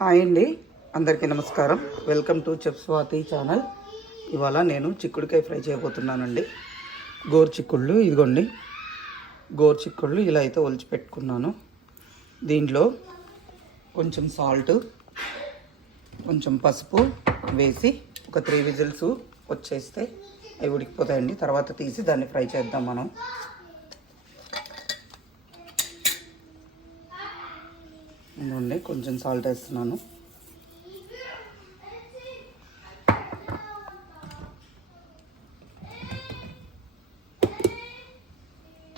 Hi అండి, అందరికీ నమస్కారం. Welcome to chef Swathi channel. ఇవాళ నేను చిక్కుడుకాయ ఫ్రై చేయబోతున్నానండి. గోరు చిక్కుళ్ళు ఇదిగోండి, గోరు చిక్కుళ్ళు ఇలా అయితే ఒలిచి పెట్టుకున్నాను. దీంట్లో కొంచెం సాల్ట్, కొంచెం పసుపు వేసి ఒక 3 విజిల్స్ వచ్చేస్తే అవి ఉడికిపోతాయండి. తర్వాత తీసి దాన్ని ఫ్రై చేద్దాం మనం. ఇదిగోండి, కొంచెం సాల్ట్ వేస్తున్నాను.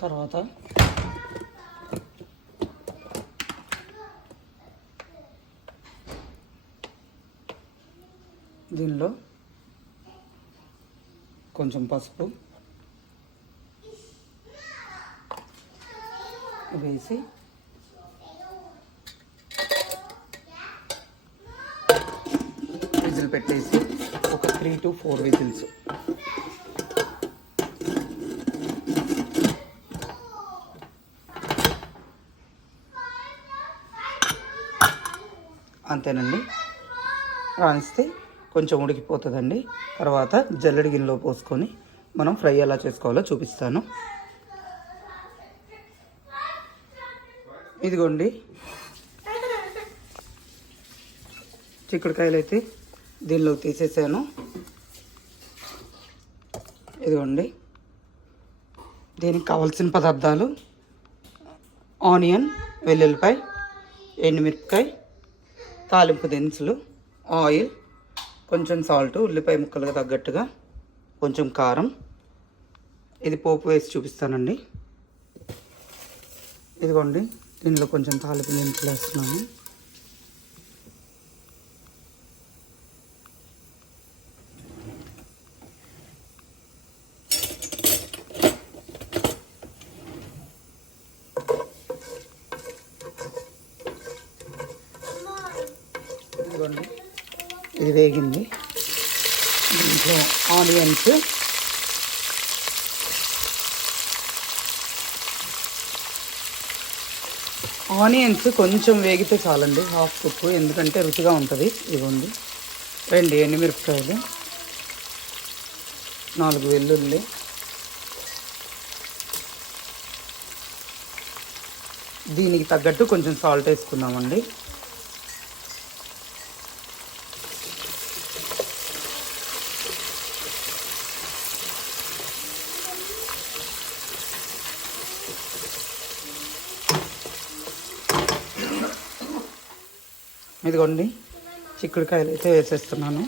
తర్వాత దీనిలో కొంచెం పసుపు వేసి విజిల్ పెట్టేసి ఒక 3 to 4 విజిల్స్. అంతేనండి, రానిస్తే కొంచెం ఉడికిపోతుందండి. తర్వాత జల్లెడి గిన్నెలో పోసుకొని మనం ఫ్రై ఎలా చేసుకోవాలో చూపిస్తాను. ఇదిగోండి, చిక్కుడుకాయలు అయితే దీనిలో తీసేసాను. ఇదిగోండి, దీనికి కావాల్సిన పదార్థాలు: ఆనియన్, వెల్లుల్లిపాయ, ఎండుమిరపకాయ, తాలింపు దినుసులు, ఆయిల్, కొంచెం సాల్ట్, ఉల్లిపాయ ముక్కలుగా తగ్గట్టుగా, కొంచెం కారం. ఇది పోపు వేసి చూపిస్తానండి. ఇదిగోండి, దీనిలో కొంచెం తాలింపు దినుసులు వేస్తున్నాను. ఇదిగోండి, ఇది వేగింది. దీంట్లో ఆనియన్స్ కొంచెం వేగితే చాలండి, హాఫ్ కుక్, ఎందుకంటే రుచిగా ఉంటుంది. ఇదిగోండి, 2 ఎండుమిరపకాయలు, 4 వెల్లుల్లి, దీనికి తగ్గట్టు కొంచెం సాల్ట్ వేసుకున్నామండి. ఇదిగోండి, చిక్కుడుకాయలు అయితే వేసేస్తున్నాను.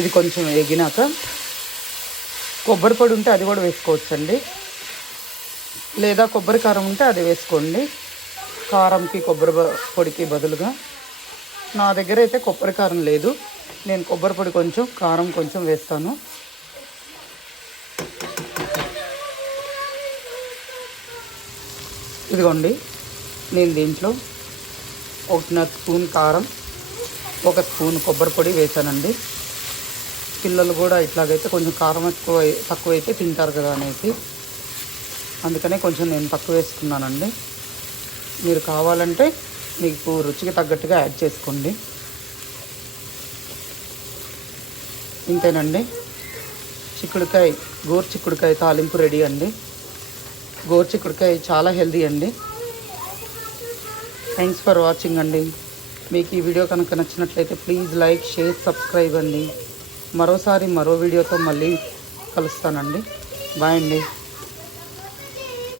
ఇది కొంచెం వేగినాక కొబ్బరి పొడి ఉంటే అది కూడా వేసుకోవచ్చండి, లేదా కొబ్బరి కారం ఉంటే అది వేసుకోండి. కారంకి కొబ్బరి పొడికి బదులుగా నా దగ్గర అయితే కొబ్బరి కారం లేదు, నేను కొబ్బరి పొడి కొంచెం, కారం కొంచెం వేస్తాను. ఇదిగోండి, నేను దీంట్లో 1.5 స్పూన్ కారం, 1 స్పూన్ కొబ్బరి పొడి వేసానండి. పిల్లలు కూడా ఇట్లాగైతే కొంచెం కారం తక్కువైతే తింటారు కదా అనేసి, అందుకనే కొంచెం నేను తక్కువ వేసుకున్నానండి. మీరు కావాలంటే మీకు రుచికి తగ్గట్టుగా యాడ్ చేసుకోండి. ఇంతేనండి, గోరు చిక్కుడుకాయ తాలింపు రెడీ అండి. గోరు చిక్కుడుకాయ చాలా హెల్దీ అండి. థ్యాంక్స్ ఫర్ వాచింగ్ అండి. మీకు ఈ వీడియో కనుక నచ్చినట్లయితే ప్లీజ్ లైక్, షేర్, సబ్స్క్రైబ్ అండి. మరో వీడియోతో మళ్ళీ కలుస్తానండి. బాయ్ అండి.